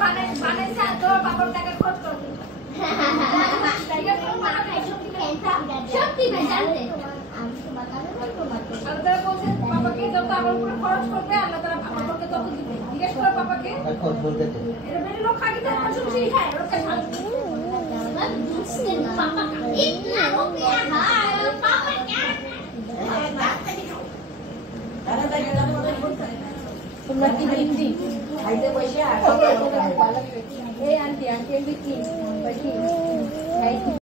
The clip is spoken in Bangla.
বানাইছে তো বাবার টাকা খরচ করবে সত্যি ভাই জানতে আমি তোমার কাছে বলবো আল্লাহ বলছে বাবাকে যত আমার উপর খরচ করবে আল্লাহ তাআলা বাবাকে তত দিবে জিজ্ঞেস করো বাবাকে খরচ বলতে তো এর বেশি লোক খাকি তো কিছু সেই খায় ওকে শান্তি পাপা ইতনা রুপিয়া ভাই পাপা क्या দাদা দাদা তোমরা কি হিন্দি আইতে পয়সা এই আন্টি আন্টি কি